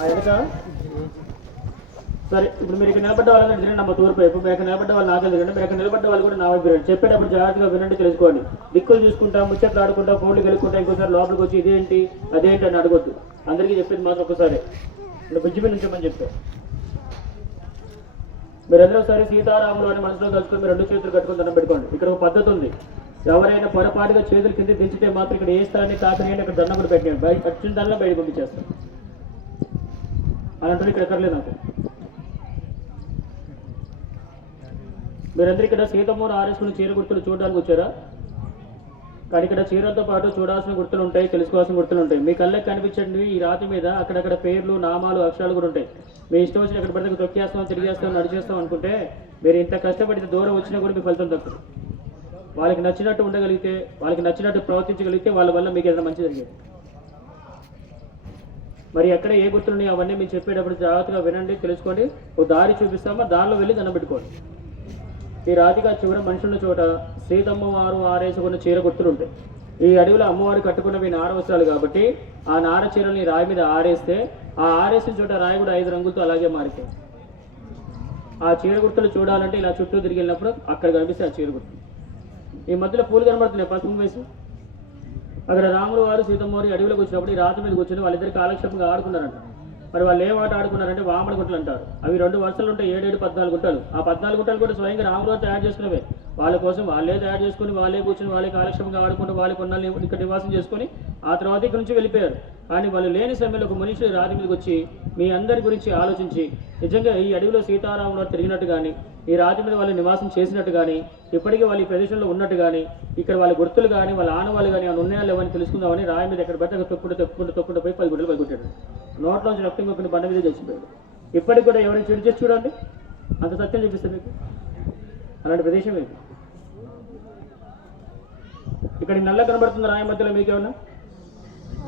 వెనక సరే. ఇప్పుడు మీరు ఇక్కడ నిలబడ్డ వాళ్ళని తినండి, నమ్మ తూర్పు వైపు. మీరు ఇక్కడ నిలబడ్డ వాళ్ళు నాకు తినండి, మీరు ఇక్కడ నిలబడ్డ వాళ్ళు కూడా నా వైపు తినండి. చెప్పేటప్పుడు జాగ్రత్తగా వినండి, తెలుసుకోండి. దిక్కులు చూసుకుంటా, ముచ్చట్లు ఆడుకుంటా, ఫోన్లు గెలుకుంటా, ఇంకోసారి లోపలికి వచ్చి ఇదేంటి అదేంటి అని అడగొద్దు. అందరికీ చెప్పేది మాత్రం ఒక్కసారి ఇక్కడ బ్రిడ్జి మీద ఉంచమని చెప్పారు. మీరందరూ సరే సీతారాములు అని మనసులో కలుసుకొని మీరు 2 చేతులు కట్టుకొని దండం పెట్టుకోండి. ఇక్కడ ఒక పద్ధతి ఉంది. ఎవరైనా పొరపాటుగా చేతులు కింద దించితే మాత్రం ఇక్కడ ఏ స్థలాన్ని తాకనియండి, అక్కడ దండం కూడా పెట్టండి. బయట వచ్చిన దానిలో బయట పంపించేస్తాం. అలాంటి ఇక్కడ ఎక్కర్లేదు నాకు. మీరందరూ ఇక్కడ సీతమ్మను ఆరేసుకుని చీర గుర్తులు చూడడానికి వచ్చారా? కానీ ఇక్కడ చీరలతో పాటు చూడాల్సిన గుర్తులు ఉంటాయి, తెలుసుకోవాల్సిన గుర్తులు ఉంటాయి. మీ కళ్ళకి కనిపించండి ఈ రాతి మీద అక్కడక్కడ పేర్లు, నామాలు, అక్షరాలు కూడా ఉంటాయి. మీ ఇష్టం వచ్చిన ఎక్కడ పడితే తొక్కేస్తాం, తిరిగేస్తాం, నడిచేస్తాం అనుకుంటే మీరు ఇంత కష్టపడి దూరం వచ్చినా కూడా మీ ఫలితం తక్కువ. వాళ్ళకి నచ్చినట్టు ఉండగలిగితే, వాళ్ళకి నచ్చినట్టు ప్రవర్తించగలిగితే వాళ్ళ వల్ల మీకు ఏదైనా మంచి జరిగేది. మరి ఎక్కడ ఏ గుర్తులు ఉన్నాయో అవన్నీ మీరు చెప్పేటప్పుడు జాగ్రత్తగా వినండి, తెలుసుకోండి. ఓ దారి చూపిస్తామా, దారిలో వెళ్ళి దండం పెట్టుకోండి. ఈ రాతిగా చివర మనుషుల చోట సీతమ్మ వారు ఆరేసుకున్న చీర గుర్తులు ఉంటాయి. ఈ అడవిలో అమ్మవారు కట్టుకున్నవి నార వస్త్రాలు కాబట్టి ఆ నార చీరని రాయి మీద ఆరేస్తే ఆ ఆరేసిన చోట రాయి కూడా 5 రంగులతో అలాగే మారిపోయి ఆ చీర గుర్తులు చూడాలంటే ఇలా చుట్టూ తిరిగి వెళ్ళినప్పుడు అక్కడ కనిపిస్తే ఆ చీర గుర్తులు. ఈ మధ్యలో పూలు కనబడుతున్నాయి పసుపు వేసి. అక్కడ రాముడు వారు సీతమ్మ వారు అడవిలోకి వచ్చినప్పుడు ఈ రాతి మీద కూర్చొని వాళ్ళిద్దరు కాలక్షేపంగా ఆడుకున్నారంట. మరి వాళ్ళు ఏం ఆట ఆడుకున్నారంటే వామన గుట్టలు అంటారు. అవి 2 వరుసలు ఉంటాయి, 7, 14 గుట్టలు. ఆ 14 గుట్టలు కూడా స్వయంగా రాముడు వారు తయారు చేసుకునేవే. వాళ్ళ కోసం వాళ్ళే తయారు చేసుకుని, వాళ్ళే కూర్చొని, వాళ్ళే కాలక్షేపంగా ఆడుకుంటూ, వాళ్ళే కొన్నాళ్ళు ఇక్కడ నివాసం చేసుకుని ఆ తర్వాత ఇక్కడ నుంచి వెళ్ళిపోయారు. కానీ వాళ్ళు లేని సమయంలో ఒక మనిషి రాతి మీదకి వచ్చి మీ అందరి గురించి ఆలోచించి నిజంగా ఈ అడవిలో సీతారాములు తిరిగినట్టు కానీ, ఈ రాతి మీద వాళ్ళు నివాసం చేసినట్టు కానీ, ఇప్పటికీ వాళ్ళు ఈ ప్రదేశంలో ఉన్నట్టు కానీ, ఇక్కడ వాళ్ళ గుర్తులు కానీ, వాళ్ళ ఆనవాళ్ళు కానీ అని ఉన్నాయా లేవని తెలుసుకుందామని రాయి మీద ఎక్కడ పడితే తొక్కుంటూ పోయి 10 గుడ్డలు పైకొట్టాడు. నోట్లోంచి రక్తం కొట్టిన బండ మీద చచ్చిపోయాడు. ఇప్పటికి కూడా ఎవరైనా చెడు చేసి చూడండి, అంత సత్యం చూపిస్తే మీకు. అలాంటి ప్రదేశం ఇది. ఇక్కడ నల్ల కనబడుతుంది రాయి మధ్యలో మీకేమన్నా